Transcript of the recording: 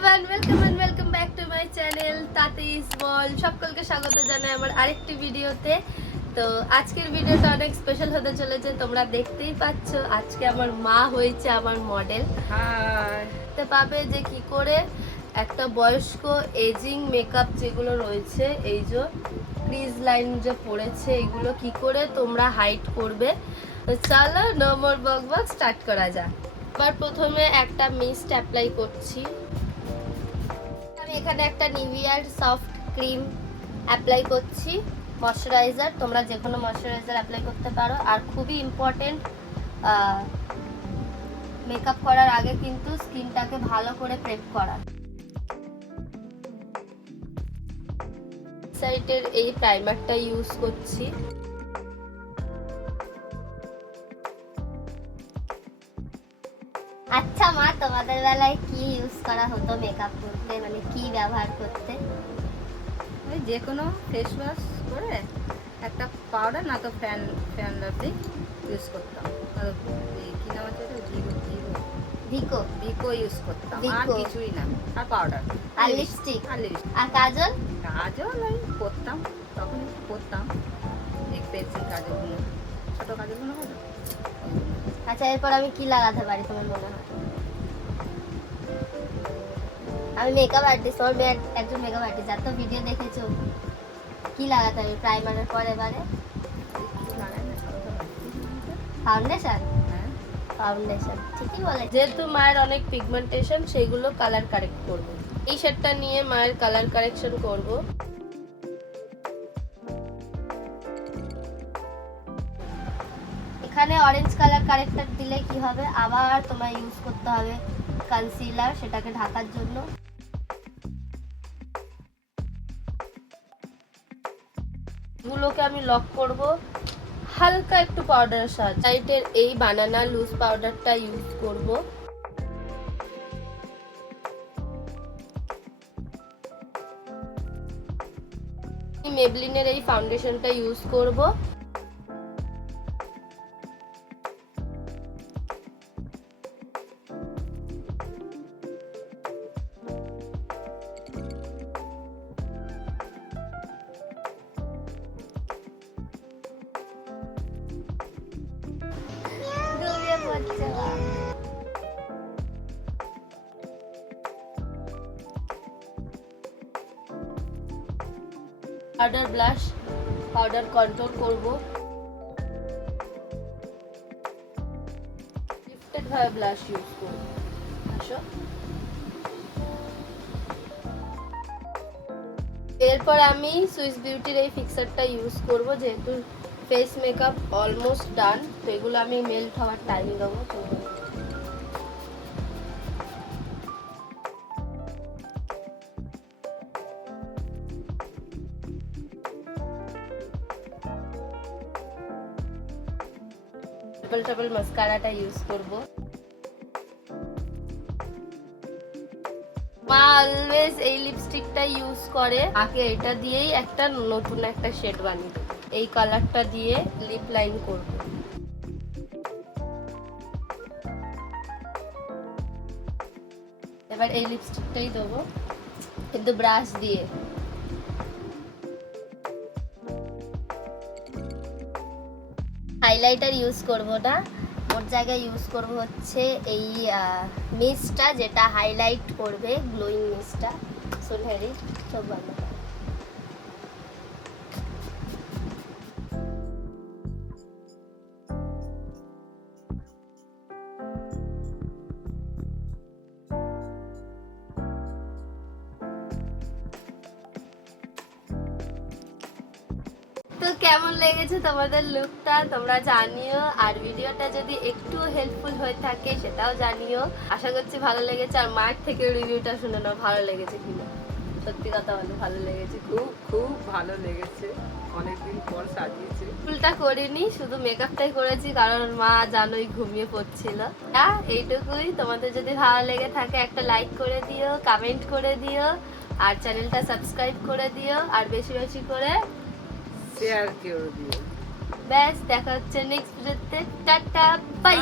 Everyone welcome back to my channel তাতিস world. সকলকে স্বাগত জানাই আমার আরেকটি ভিডিওতে। তো আজকের ভিডিওটা অনেক স্পেশাল হতে চলেছে, তোমরা দেখতেই পাচ্ছ। আজকে আমার মা হয়েছে আমার মডেল। তো পাবে যে কি করে একটা বয়স্ক এজিং মেকআপ যেগুলো রয়েছে, এই যে ক্রিজ লাইন যে পড়েছে, এগুলো কি করে তোমরা হাইড করবে। তো চলো নো মোর বকবক স্টার্ট করা যাক। আবার প্রথমে একটা মিস্ট অ্যাপ্লাই করছি। আমি এখানে একটা নিভিয়ার সফট ক্রিম অ্যাপ্লাই করছি, ময়শ্চারাইজার। তোমরা যে কোনো ময়শ্চারাইজার অ্যাপ্লাই করতে পারো। আর খুবই ইম্পর্টেন্ট, মেকআপ করার আগে কিন্তু স্কিনটাকে ভালো করে প্রেপ করা। সাইটের এই প্রাইমারটা ইউজ করছি। আচ্ছা মা, তোমাদের বেলায় কি ইউজ করা হতো মেকআপ করতে, মানে কি ব্যবহার করতে? ওই যে কোনো ফেস ওয়াশ করে একটা পাউডার না তো ফ্যান লাভলি ইউজ করতাম। আর কি নাম আছে ভিকো ইউজ করতাম। আর কিছুই না, আর পাউডার আর লিপস্টিক আর কাজল। আমি করতাম, তখন করতাম এই পেন্সিল কাজলগুলো, ছোট কাজলগুলো হতো। আচ্ছা, এরপর আমি কি লাগাতে পারি তোমার মনে হয়? আমি মেকআপ আর্টিস্ট, তোমার মেয়ে একজন মেকআপ আর্টিস্ট, যা তো ভিডিও দেখেছো। কি লাগাতে হবে প্রাইমারের পর? এবারে ফাউন্ডেশন। ফাউন্ডেশন ঠিকই বলে। যেহেতু মায়ের অনেক পিগমেন্টেশন, সেইগুলো কালার কারেক্ট করব। এই শেডটা নিয়ে মায়ের কালার কারেকশন করব। এখানে অরেঞ্জ কালার কারেক্টর দিলে কি হবে, আবার তোমায় ইউজ করতে হবে কনসিলার সেটাকে ঢাকার জন্য। গুলোকে আমি লক করব হালকা একটু পাউডারের সাহায্যে। সাইটের এই বানানা লুজ পাউডারটা ইউজ করব। মেবলিনের এই ফাউন্ডেশনটা ইউজ করব। পাউডার ব্লাশ, পাউডার কন্ট্রোল করব। লিফটেড ভাবে ব্লাশ ইউজ করব। আসো, এরপর আমি সুইস বিউটির এই ফিক্সারটা ইউজ করব। যেহেতু ফেস মেকআপ অলমোস্ট ডান, তো এগুলো আমি মেল্ট হওয়ার টাইম দেবো। ট্রিপল মাস্কারাটা ইউজ করব। মা অলওয়েজ এই লিপস্টিকটা ইউজ করে। আগে এটা দিয়েই একটা নতুন একটা শেড বানিয়ে দেব। এই কালারটা দিয়ে লিপ লাইন করব। এবার এই লিপস্টিকটাই দেবো, কিন্তু ব্রাশ দিয়ে। হাইলাইটার ইউজ করব না, ওর জায়গায় ইউজ করব হচ্ছে এই মিস্টটা, যেটা হাইলাইট করবে, গ্লোয়িং মিস্টটা। সোলহেরি সব বন্ধ। তো কেমন লেগেছে তোমাদের লুকটা তোমরা জানিও। আর ভিডিওটা যদি একটু হেল্পফুল হয়ে থাকে সেটাও জানিও। আশা করছি ভালো লেগেছে। আর মায়ের থেকে রিভিউটা শুনে নাও ভালো লেগেছে কিনা। সত্যি কথা বলো, ভালো লেগেছে? খুব ভালো লেগেছে। অনেকদিন পর সাজিয়েছে। ফুলটা করিনি, শুধু মেকআপটাই করেছি, কারণ মা জানোই ঘুমিয়ে পড়ছিল। এইটুকুই। তোমাদের যদি ভালো লেগে থাকে একটা লাইক করে দিও, কমেন্ট করে দিও, আর চ্যানেলটা সাবস্ক্রাইব করে দিও, আর বেশি বেশি করে শেয়ার করে দিও। ব্যাস, দেখা হচ্ছে নেক্সট ভিডিওতে। Tata, by.